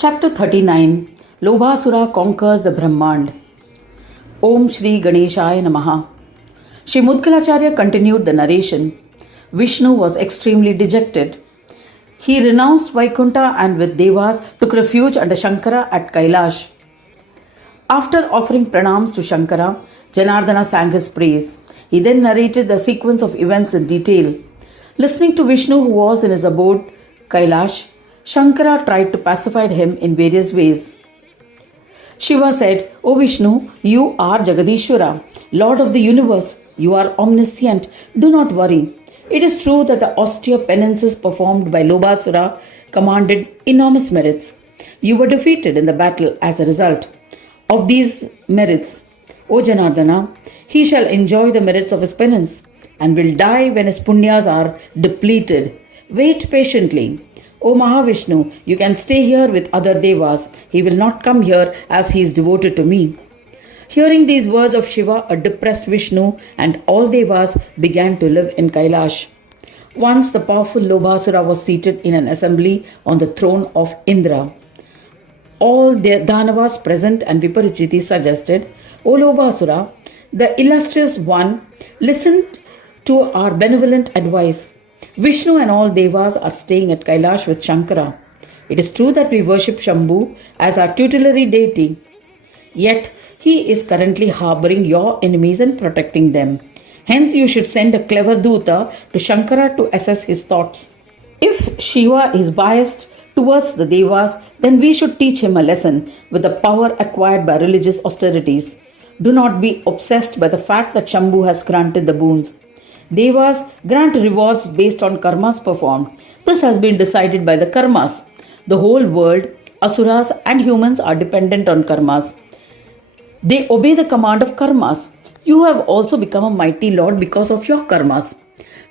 Chapter 39 Lobhasura conquers the Brahmand. Om Shri Ganeshaya Namaha. Shri Mudgalacharya continued the narration. Vishnu was extremely dejected. He renounced Vaikuntha and with Devas took refuge under Shankara at Kailash. After offering pranams to Shankara, Janardana sang his praise. He then narrated the sequence of events in detail. Listening to Vishnu, who was in his abode, Kailash, Shankara tried to pacify him in various ways. Shiva said, O Vishnu, you are Jagadishwara, Lord of the universe. You are omniscient. Do not worry. It is true that the austere penances performed by Lobhasura commanded enormous merits. You were defeated in the battle as a result of these merits. O Janardana, he shall enjoy the merits of his penance and will die when his punyas are depleted. Wait patiently. O Mahavishnu, you can stay here with other devas. He will not come here as he is devoted to me. Hearing these words of Shiva, a depressed Vishnu and all devas began to live in Kailash. Once the powerful Lobhasura was seated in an assembly on the throne of Indra. All the Danavas present and Viparachiti suggested, O Lobhasura, the illustrious one, listen to our benevolent advice. Vishnu and all devas are staying at Kailash with Shankara. It is true that we worship Shambhu as our tutelary deity. Yet he is currently harboring your enemies and protecting them. Hence you should send a clever Duta to Shankara to assess his thoughts. If Shiva is biased towards the devas, then we should teach him a lesson with the power acquired by religious austerities. Do not be obsessed by the fact that Shambhu has granted the boons. Devas grant rewards based on karmas performed. This has been decided by the karmas. The whole world, asuras and humans are dependent on karmas. They obey the command of karmas. You have also become a mighty lord because of your karmas.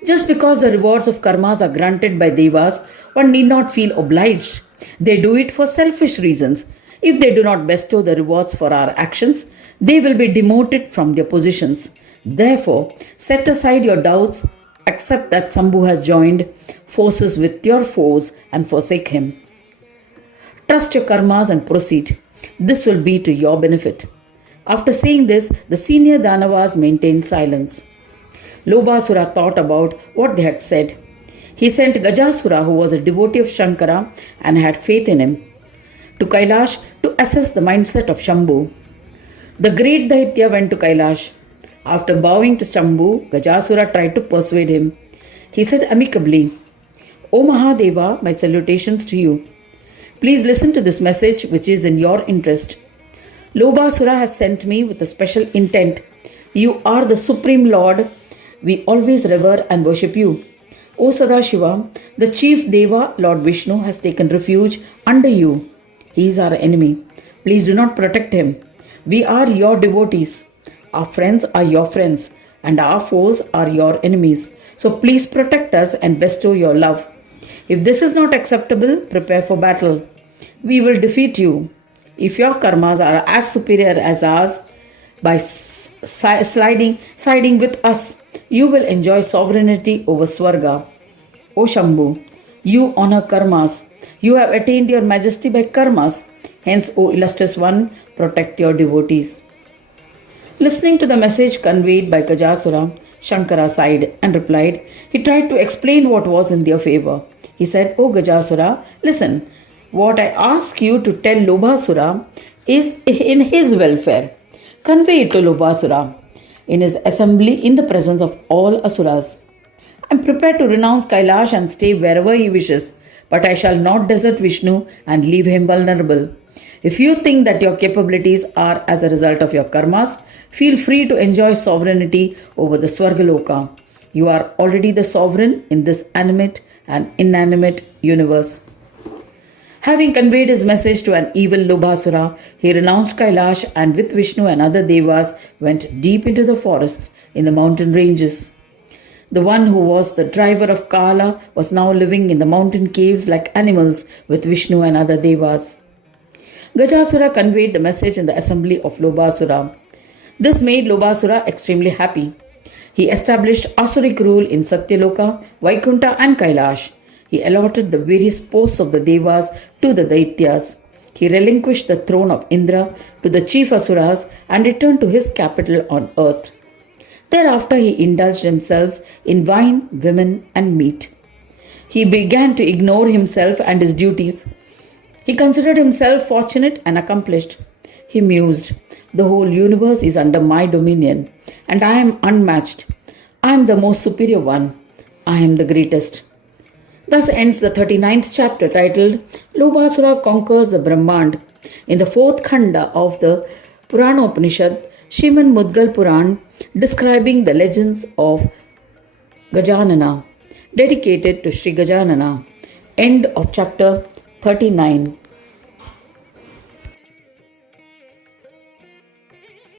Just because the rewards of karmas are granted by devas, one need not feel obliged. They do it for selfish reasons. If they do not bestow the rewards for our actions, they will be demoted from their positions. Therefore, set aside your doubts, accept that Shambhu has joined forces with your foes and forsake him. Trust your karmas and proceed. This will be to your benefit. After saying this, the senior Danavas maintained silence. Lobhasura thought about what they had said. He sent Gajasura, who was a devotee of Shankara and had faith in him, to Kailash to assess the mindset of Shambhu. The great Daitya went to Kailash. After bowing to Shambhu, Gajasura tried to persuade him. He said amicably, O Mahadeva, my salutations to you. Please listen to this message which is in your interest. Lobhasura has sent me with a special intent. You are the Supreme Lord. We always revere and worship you. O Sadashiva, the chief Deva, Lord Vishnu, has taken refuge under you. He is our enemy. Please do not protect him. We are your devotees. Our friends are your friends, and our foes are your enemies. So please protect us and bestow your love. If this is not acceptable, prepare for battle. We will defeat you. If your karmas are as superior as ours, by siding with us, you will enjoy sovereignty over Swarga. O Shambhu, you honor karmas. You have attained your majesty by karmas. Hence, O illustrious one, protect your devotees. Listening to the message conveyed by Gajasura, Shankara sighed and replied. He tried to explain what was in their favor. He said, O Gajasura, listen, what I ask you to tell Lobhasura is in his welfare. Convey it to Lobhasura in his assembly in the presence of all asuras. I am prepared to renounce Kailash and stay wherever he wishes, but I shall not desert Vishnu and leave him vulnerable. If you think that your capabilities are as a result of your karmas, feel free to enjoy sovereignty over the Swargaloka. You are already the sovereign in this animate and inanimate universe. Having conveyed his message to an evil Lobhasura, he renounced Kailash and with Vishnu and other devas went deep into the forests in the mountain ranges. The one who was the driver of Kala was now living in the mountain caves like animals with Vishnu and other devas. Gajasura conveyed the message in the assembly of Lobhasura. This made Lobhasura extremely happy. He established Asuric rule in Satyaloka, Vaikuntha and Kailash. He allotted the various posts of the Devas to the Daityas. He relinquished the throne of Indra to the chief Asuras and returned to his capital on earth. Thereafter, he indulged himself in wine, women, and meat. He began to ignore himself and his duties. He considered himself fortunate and accomplished. He mused, "The whole universe is under my dominion, and I am unmatched. I am the most superior one. I am the greatest." Thus ends the 39th chapter titled Lobhasura Conquers the Brahmand. In the fourth khanda of the Purana Upanishad, Shriman Mudgal Puran, describing the legends of Gajanana, dedicated to Sri Gajanana. End of chapter 39.